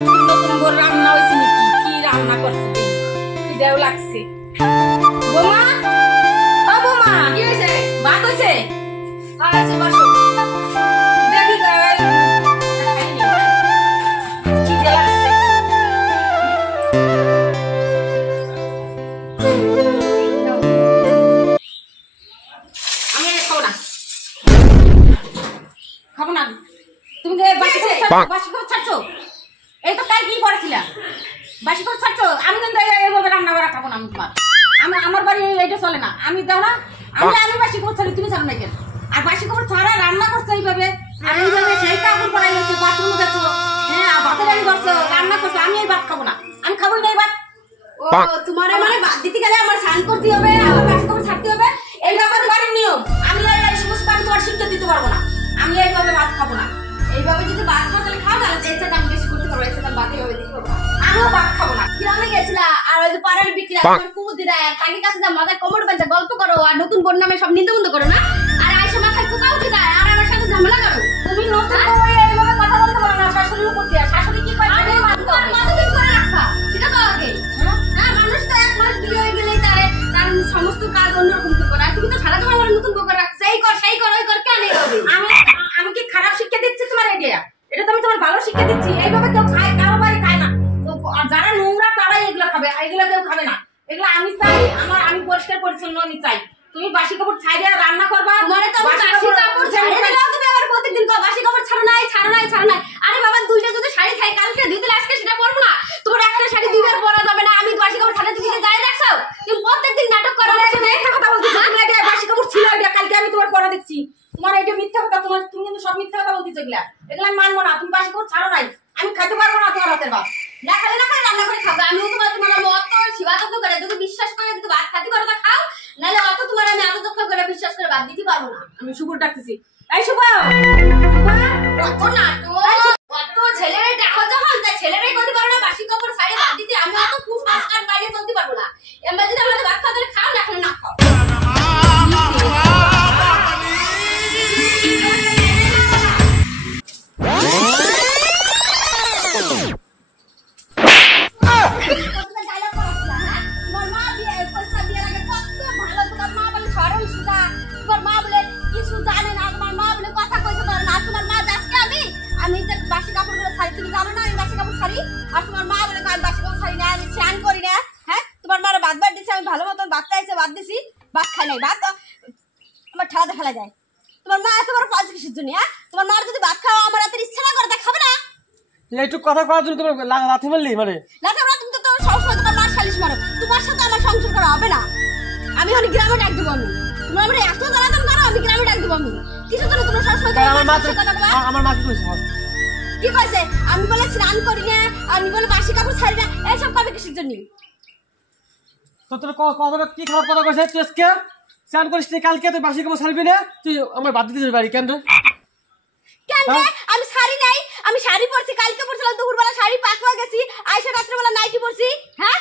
নতুন বড় রান্না হয়েছে নাকি? কি রান্না করছে? দেও লাগছে। বোমা, ও বোমা, কি হয়েছে? ভাত হয়েছে? আছে, বসো। দেখি কি দেও লাগছে? আমি খাবো না, খাবো না। তুমি বাসি খবর ছাড়ছো? এই তো তাই কি করেছিলাম, বাসি খবর ছাড়ছো। আমি কিন্তু এইভাবে রান্না করা খাবো না। আমি আমার বাড়ি এইটা চলে না। আমি দাও না, আমি বাসি খবর ছাড়ি, তুমি ছাড়ো না কেন? আর বাসি খবর ছাড়া রান্না করছো এইভাবে, আর এইভাবে সেই কাপড় পরাই গেছো, বাথরুমে গেছো, হ্যাঁ ভাতের বাড়ি করছো, রান্না করছো। আমি এই ভাত খাবো না, আমি খাবোই না এই ভাত। ও তোমার মানে ভাত দিতে গেলে আমার স্নান করতে হবে, আমার বাসি খবর ছাড়তে হবে, এই ব্যাপারে বাড়ির নিয়ম। আমি এই সমস্ত আমি তোমার শিক্ষা দিতে পারবো না। আমি এইভাবে ভাত খাবো না। এইভাবে যদি ভাত খাও তাহলে খাও, তাহলে এর সাথে আমি বেশি করতে পারবো, এর সাথে ভাত এইভাবে দিতে পারবো না। আমিও ভাত খাবো না। গ্রামে গেছিলা আর ওই যে পাড়ার বিক্রি আমার কুমুদিরা আর তাকে কাছে যা মজা কোমর বেঁধে গল্প করো আর নতুন বোন নামে সব নিন্দা বন্ধ করো না। আর আইসা মাথায় পোকা উঠে যায় আর আমার সাথে ঝামেলা করো। তুমি নতুন এইভাবে কথা বলতে পারো না শাশুড়ির উপর দিয়ে। শাশুড়ি কি কয়? আমি তোমার মাথায় করে রাখা, সেটা তো আগে। হ্যাঁ, মানুষ তো এক মাস বিয়ে হয়ে গেলেই তার সমস্ত কাজ অন্যরকম করে। আর তুমি তো সারা তোমার নতুন বউ করে রাখছো, এই কর সেই কর ওই কর, কেন হবে? আমি কি খারাপ শিক্ষা দিচ্ছি তোমার? এটা তো আমি তোমার ভালো শিক্ষা দিচ্ছি। এইভাবে কেউ খায়, কারো বাড়ি খায় না। যারা নোংরা তারাই এগুলো খাবে, এগুলো কেউ খাবে না। এগুলো আমি চাই, আমি পরিষ্কার পরিচ্ছন্ন আমি চাই। তুমি বাসি কাপড় ছাইড়ে রান্না করবা। মানে তো বাসি কাপড় ছাইড়ে দিলেও তুমি আবার প্রত্যেকদিন কও বাসি কাপড় ছাড়ো নাই, ছাড়ো নাই, ছাড়ো নাই। আরে বাবা, দুইটা যদি শাড়ি খাই কালকে দুই দিন আজকে সেটা পরবো না। তোমার একটা শাড়ি দুইবার পরা যাবে না। আমি বাসি কাপড় ছাড়া তুমি যাই দেখছো? তুমি প্রত্যেকদিন নাটক করো। একটা কথা বলছি, তুমি এটা বাসি কাপড় ছিল, এটা কালকে আমি তোমার পরা দেখছি। তোমার এটা মিথ্যা কথা। তুমি কিন্তু সব মিথ্যা কথা বলতেছো। এগুলা আমি মানবো না। তুমি বাসি কাপড় ছাড়ো নাই, আমি খাইতে পারবো না তোমার হাতের ভাত। না খালে রান্না করে খাবে। আমিও তোমার অত সেবা যত্ন করে যদি বিশ্বাস করে যদি ভাত খাতে পারো তা খাও, নাহলে অত তোমার আমি আরো যত্ন করে বিশ্বাস করে ভাত দিতে পারবো না। আমি শুভ ডাকতেছি। এই শুভ, অত ছেলেরাই ডাকো যখন, তাই ছেলেরাই করতে পারো না বাসি কাপড় ছাড়ে ভাত দিতে। আমি অত কুসংস্কার বাইরে চলতে পারবো না। এবার যদি আমাদের ভাত খাও তাহলে খাও, না খালে না খাও। একটু কথা করার জন্য তোমার লাথি মারলি? মানে লাথি মারা তুমি তো সবসময় তোমার মার সালিশ মারো। তোমার সাথে আমার সংসার করা হবে না। আমি অনেক গ্রামে ডাক দেবো। আমি তোমার আমার এত জ্বালাতন করো, আমি গ্রামে ডাক দেবো। আমি কিছু জন্য তোমার সবসময় আমার মা কি কইছে? কি কইছে? আমি বলে স্নান করি না, আমি বলে বাসি কাপড় ছাড়ি না, এইসব কবে কিসের জন্য? তো তোর কথা কি খারাপ কথা কইছে? তুই আজকে স্নান করিস না, কালকে তুই বাসি কাপড় ছাড়বি না, তুই আমার বাদ দিতে বাড়ি কেন? আমি শাড়ি নাই, আমি শাড়ি পরছি, কালকে পরছিলাম দুপুরবেলা শাড়ি পাকওয়া গেছি, আইসা রাত্রেবেলা নাইটি পরছি। হ্যাঁ,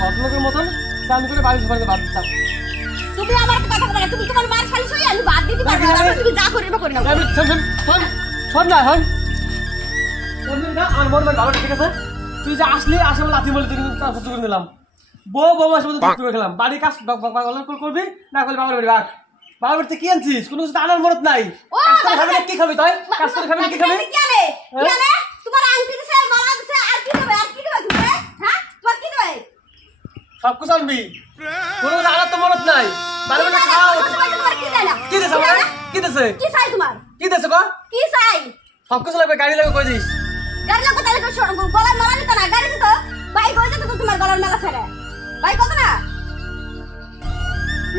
ভদ্রলোকের মতন স্নান করে বাড়ি সবাইকে বাদ দিতাম। তুমি আমার কথা বলে তুমি তোমার মার শাড়ি সই আমি বাদ দিতে পারবো না। তুমি যা করবে করে নাও। শোন না, আমার মন ভালো ঠিক আছে। তুই যে আসলে আসলে লাথি বলে সহ্য করে নিলাম। বউ মাসের মধ্যে করে খেলাম। বাড়ি কাজ করবি না করলে বাবার বাড়ি ভাগ। বাবার বাড়িতে কি আনছিস? কোনো কিছু আনার মরত নাই। কি খাবি তুই? কাজ করে খাবি কি খাবি? তোমার আংটি দিছে, মালা দিছে, আর কি দেবে? আর কি দেবে তুমি? হ্যাঁ, তোমার কি দেবে? সব কিছু আনবি, কোনো কিছু আনার তো মরত নাই। বাড়ি বাড়ি খাও। কি দিছে আমার? কি দিছে? কি চাই তোমার? কি দিছে গো? কি চাই? সব কিছু লাগবে, গাড়ি লাগবে কই দিস? গাড়ি লাগবে তাহলে গলার মালা নিতে না, গাড়ি দিত। বাইক হয়ে যেত তো তোমার গলার মালা ছেড়ে। বাইক কত না?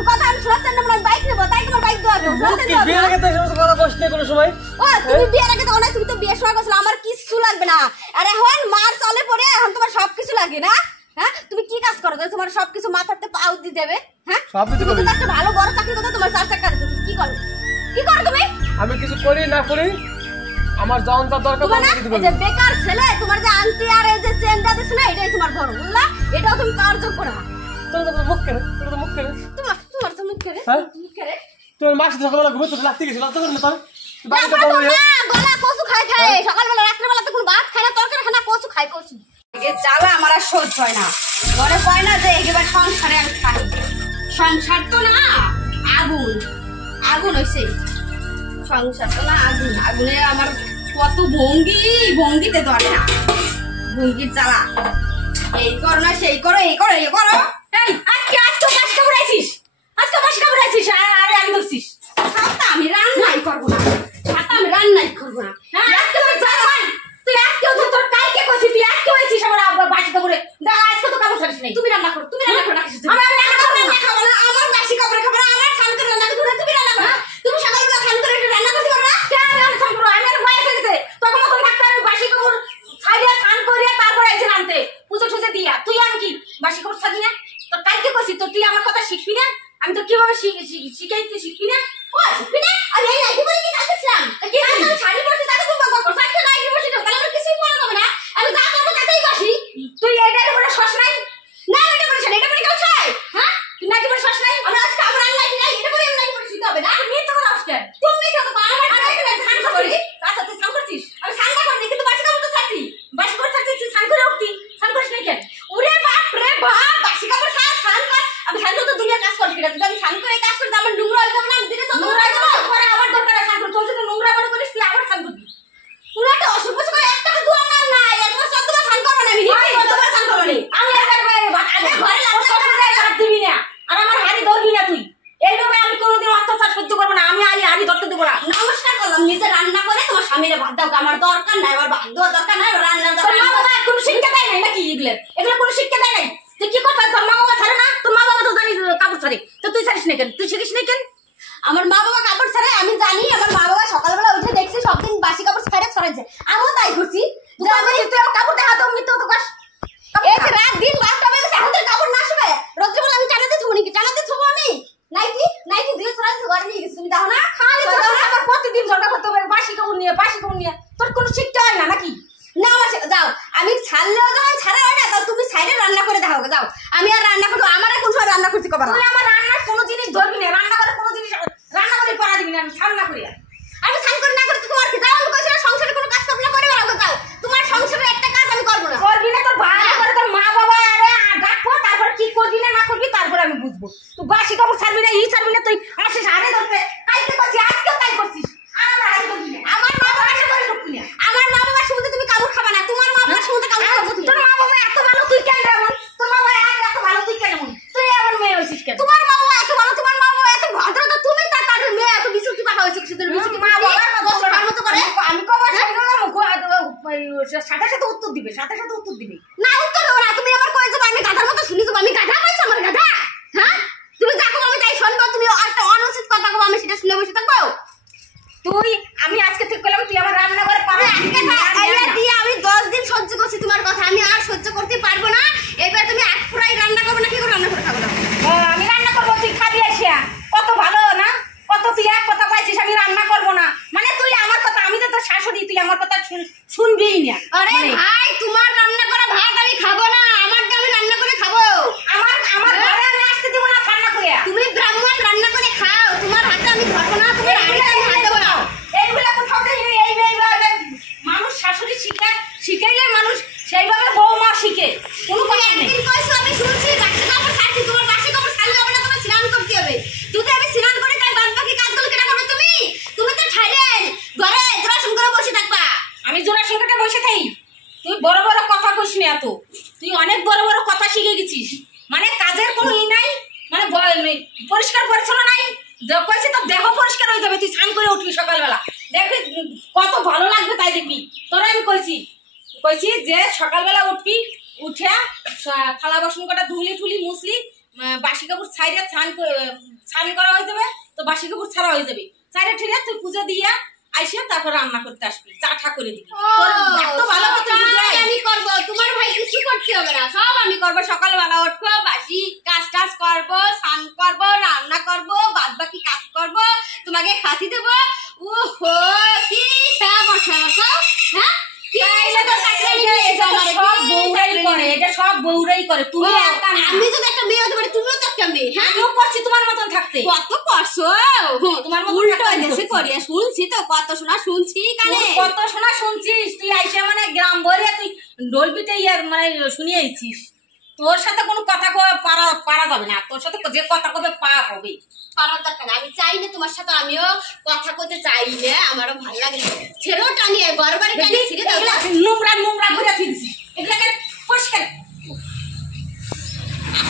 কথা আমি শোনাচ্ছি না, আমি বাইক নেবো, তাই তোমার বাইক দেওয়া হবে। বিয়ের আগে তো সমস্ত কথা বসতে নেই কোনো সময়। ও তুমি বিয়ের আগে তো অনেক, তুমি তো বিয়ের সময় করছিলে আমার কিছু লাগবে না। আর এখন মার চলে পড়ে এখন তোমার সবকিছু লাগে না। হ্যাঁ, তুমি কি কাজ করো? তোমার সবকিছু মাথাতে পাউ দিয়ে দেবে। হ্যাঁ, সব দিতে তুমি তো একটা ভালো বড় চাকরি করতে, তোমার 4 টাকা দিতে কি করো? কি করো তুমি? আমি কিছু করি না করি আমার যখন তার দরকার তোমার যে বেকার ছেলে, তোমার যে আন্টি আর এই যে চেনটা দিছ না, এটাই তোমার বড়, বুঝলা? এটাও তুমি পাওয়ার যোগ্য না। তোর তো মুখ কেন? তোর তো মুখ কেন? তোমার তো মুখ কেন? মুখ কেন? তোর মাসে সকালবেলা ঘুমোতে লাগতে গেছিল, লজ্জা করে না তোর? গলা কচু খায় খায় সকালবেলা রাত্রেবেলা তো কোনো ভাত খায় না তরকারি খায় না কচু খায় কচু জ্বালা আমার আর সহ্য হয় না মনে হয় না যে এবার সংসারে আমি থাকি সংসার তো না আগুন আগুন হয়েছে সংসার তো না আগুন আগুনে আমার কত ভঙ্গিতে ধরে না ভঙ্গির জ্বালা এই করো না সেই করো এই করো এই করো এই আজকে বাসি কাপড় আইছিস আজকে বাসি কাপড় আইছিস আরে আগে ধরছিস ছাতা আমি রান্নাই করবো না ছাতা আমি রান্নাই করবো না হ্যাঁ আজকে তুই যাস তুই আজকে তো তোর কালকে কইছিস তুই আজকে হইছিস আমার বাসি কাপড়ে দেখ আজকে তো কাপড় ছাড়িস নাই তুমি রান্না করো না কিছু আমি রান্না করবো না খাবো না আমার বাসি কাপড়ে খাবো না আমার স্নান করে রান্না করবো না তুমি রান্না করো তুমি সকালবেলা স্নান করে একটু রান্না করতে পারো না কেন আমি স্নান করবো আমি আর বয়স হয়ে গেছে তখন মতন থাকতে আমি বাসি কাপড় ছাড়িয়া স্নান করিয়া তারপরে এসে রানতে পুজো টুজো দিয়া তুই আমি কি বাসি কাপড় ছাড়ি না তোর কালকে কইছিস তো তুই আমার কথা শিখবি না আমি তো কিভাবে শিখাই তুই শিখবি না শিখবি না আমি এই নাইটি পরে কি কাঁদছিলাম কি আমি শাড়ি পরছি তাকে তুমি বকবক করছ একটা নাইটি পরছি তো তাহলে আমার কিছুই মনে হবে না আমি যা করবো তাতেই বাসি তুই এটার উপরে শ্বাস নাই না এটা পরে এটা পরে কেউ চাই হ্যাঁ তুই নাকি পরে শ্বাস নাই আমি আজকে আমার নাইটি নাই এটা পরে নাইটি পরে শুতে হবে না তুই তো করে আসছে তুমি কত আমার স্নান করছিস আচ্ছা তুই স্নান করছিস আমি স্নান করিনি কিন্তু বাসি কাপড় তো ছাড়ছি বাসি কাপড় ছাড়ছিস তুই স্নান করে উঠতি স্নান করিস নাই কেন ওরে বাপ রে বাপ বাসি কাপড় স্নান কর আমি স্নান তো দুনিয়া কাজ করতে গেলাম যদি আমি স্নান করে কাজ করতে আমার নোংরা হয়ে যাবে না আমি দিনে চন্দ্র নোংরা করে পরে আবার দরকার স্নান করতে তুই যদি নোংরা মনে করিস তুই আবার স্নান করবি পুরো একটা অসুখ করে একটা দুয়া না না একবার চন্দ্র স্নান করব না আমি কতবার স্নান করবি আমি একবার আগে ঘরে ভাত দিবি না আর আমার হাড়ি ধরবি না তুই এইভাবে আমি কোনোদিন অত্যাচার সহ্য করবো না আমি হাড়ি ধরতে দেবো না নমস্কার করলাম নিজে রান্না করে তোমার স্বামীরে ভাত দাও আমার দরকার নাই আমার ভাত দেওয়া দরকার নাই আমার রান্নার তোর মা দরকার বাবা কোনো শিক্ষা দেয় নাই নাকি এগুলো কোনো শিক্ষা দেয় নাই তুই কি কথা তোর মা বাবা ছাড়ে না তোর মা বাবা তো জানিস কাপড় ছাড়ে তো তুই ছাড়িস না কেন তুই শিখিস না কেন আমার মা বাবা কাপড় ছাড়ে আমি জানি আমার মা বাবা সকালবেলা উঠে দেখছি সব দিন বাসি কাপড় ছাড়ে ছড়াচ্ছে আমিও তাই করছি তুই কাপড় দেখা তো মিথ্যা তো কাশ এই যে রাত দিন বাসটা বেজে এখন তোর কাপড় না আসবে রোদ্রবেলা আমি টানাতে থবো নাকি টানাতে থবো আমি নাইটি দিয়ে ছড়াচ্ছে ঘরে নিয়ে গেছি তুমি দেখো না খালি তো আমার প্রতিদিন ঝগড়া করতে হবে বাসি কাপড় নিয়ে তোর কোনো শিক্ষা হয় না নাকি না আমার যাও আমি ছাড়লেও যখন ছাড়া হয় না তাও তুমি সাইডে রান্না করে দেখাও যাও আমি আর রান্না করবো আমার আর কোন সময় রান্না করতে কবার তুই আমার রান্নার কোনো জিনিস ধরবি না রান্না করে কোনো জিনিস রান্না করে করা দিবি না আমি ছাড় না করি আমি স্নান করে না করতে তোমার কি যাও আমি কইছি না সংসারে কোনো কাজ করব না করে বেড়াবো যাও তোমার সংসারে একটা কাজ আমি করবো না করবি না তোর ভাই করে তোর মা বাবা আরে ডাকবো তারপর কি করবি না করবি তারপর আমি বুঝবো তুই বাসি কাপড় ছাড়বি না ছাড়বি না তুই আসিস হারে ধরতে কালকে করছিস আজকেও তাই করছিস আমার হারে ধরবি না আমার মা বাবা আশা করে ঢুকবি না আমার মা বাবার সমুদ্রে তুমি কাপড় খাবা না তোমার মা বাবার সমুদ্রে কাপড় খাবো তুমি তোর মা বাবা এত ভালো তুই কেন এমন তোর মা বাবা এত ভালো তুই কেন এমন তুই এমন মেয়ে হইছিস কেন তোমার মা বাবা এত ভালো তোমার মা বাবা এত ভদ্র তো তুমি তার মেয়ে এত বিশুদ্ধি কথা হয়েছে কিছু বিশুদ্ধি মা বাবার মতো করে আমি কবার সাথে সাথে উত্তর দিবে সাথে সাথে উত্তর দিবে না উত্তর দেবো না তুমি আবার কয়ে যাবো আমি গাধার মতো শুনি যাবো আমি গাধা পাইছো আমার গাধা হ্যাঁ তুমি যা করবো আমি তাই শুনবো তুমি একটা অনুচিত কথা কবো আমি সেটা শুনে বসে থাকবো তুই আমি আজকে ঠিক করলাম তুই আমার রান্না করে পারবি দিয়ে আমি 10 দিন সহ্য করছি তোমার কথা আমি আর সহ্য করতে পারবো না এবার তুমি এক পুরাই রান্না করবে না কি করে রান্না করে খাবো না আমি রান্না করবো তুই খাবি আসিয়া কত ভালো না কত তুই এক কথা পাইছিস আমি রান্না করবো না মানে তুই আমার কথা আমি তো তোর শাশুড়ি তুই আমার কথা শুনবিই না আরে ভাই তোমার রান্না করা ভাত আমি খাবো না আমারটা আমি রান্না করে খাবো আমার ঘরে আমি আসতে দিব না রান্না করে তুমি ব্রাহ্মণ রান্না করে খাও তোমার হাতে আমি ধরবো না তোমার হাতে আমি হাত দেবো না এইগুলা কোথাও দেখবি এইভাবে মানুষ শাশুড়ি শিখাইলে মানুষ সেইভাবে বৌমা শিখে কোনো কথা নেই একদিন কইছো আমি শুনছি বাসি কাপড় ছাড়ছি তোমার বাসি কাপড় ছাড়লে হবে না তোমার স্নান করতে হবে যদি আমি স্নান করে তাই বাদ বাকি কাজগুলো কেন করবে তুমি তো ছাইলেন ঘরে জোড়াসন করে বসে থাকবা আমি জোড়া সংখ্যাটা বসে থাকি তুই বড় বড় কথা কইস না এত তুই অনেক বড় বড় কথা শিখে গেছিস মানে কাজের কোনো ই নাই মানে পরিষ্কার পরিচ্ছন্ন নাই কইছি তো দেহ পরিষ্কার হয়ে যাবে তুই স্নান করে উঠবি সকালবেলা দেখবি কত ভালো লাগবে তাই দেখবি তোরা আমি কইছি যে সকালবেলা উঠবি উঠে থালা বাসন কটা ধুলি ঠুলি মুসলি বাসি কাপড় ছাইরে ছান করা হয়ে যাবে তো বাসি কাপড় ছাড়া হয়ে যাবে ছাইরে ঠিরে তুই পুজো দিয়া আইসে তারপর রান্না করতে আসবি চা ঠা করে দিবি তোর এত ভালো কথা বুঝাই আমি করব তোমার ভাই কিছু করতে হবে না সব আমি করব সকালবেলা উঠবো বাসি কাজ করব স্নান করব রান্না করব বাদ বাকি কাজ করব তোমাকে খাসি দেব ওহো কি সমস্যা হ্যাঁ সব বউরাই করে এটা সব বউরাই করে, তুমি একা না। আমি যদি একটা মেয়ে হতে পারি, তুমিও তো একটা মেয়ে। হ্যাঁ, আমিও করছি তোমার মতন থাকতে। কত করছো তোমার মতো উল্টো টাকা দেশে করছি। করিয়া শুনছি তো, কত শোনা শুনছি কানে। তুই কত শোনা শুনছিস, তুই আইসে মানে গ্রাম ভরে তুই ডলবিতে ইয়ার মানে শুনিয়ে আইছিস। তোর সাথে কোনো কথা পারা যাবে না, তোর সাথে যে কথা কবে পাপ হবে। করার দরকার নেই। আমি চাই না তোমার সাথে, আমিও কথা বলতে চাই না, আমারও ভালো লাগে না। ছেড়েও টানিয়ে গড়বাড়ি টানিয়ে ছিঁড়ে দাও। এগুলা নোংরা নোংরা করে ফিরছিস, এগুলাকে পরিষ্কার।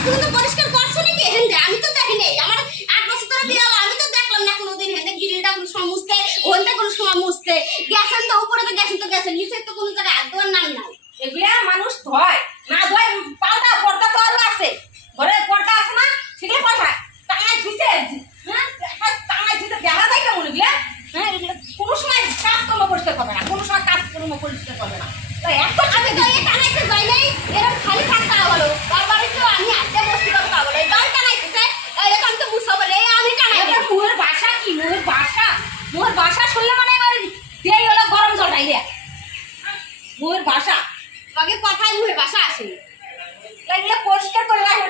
তুমি তো পরিষ্কার করছো নাকি? হেন্দে আমি তো দেখি নাই, আমার 8 বছর ধরে বিয়ে হলো, আমি তো দেখলাম না কোনোদিন। হেন্দে গ্রিলটা কোনো সময় মুছতে, ওখানটা কোনো সময় মুছতে গেছেন, তো উপরে তো গেছেন, নিচে তো কোনো জায়গায় হাত দেওয়ার নাম নাই। এগুলা মানুষ ধয় না, ধয় পাল্টা পর্দা তো আরো আছে, ঘরে পর্দা আছে না, সেগুলো পয়সা টাঙায় থুইছে। হ্যাঁ, টাঙায় থুইছে দেখা যায় কেমন এগুলা। হ্যাঁ, এগুলা কোনো সময় কাজকর্ম পরিষ্কার করবে না, কোনো সময় কাজকর্ম পরিষ্কার করবে না। তাই এত আমি তো এই টানাইতে যাই নাই, এরকম খালি থাকতে বলো। বারবারই তো আমি হাতে বসতে পারবো বলো, এই দল টানাইতেছে, এরকম তো বুঝতে বলে আমি টানাই এটা মুহের ভাষা কি, মুহের ভাষা শুনলে মানে এবার দেই হলো গরম জল ডাইলে। মুহের ভাষা আগে কথায় মুখে ভাষা আসে। লাগিয়ে পরিষ্কার করে রাখো।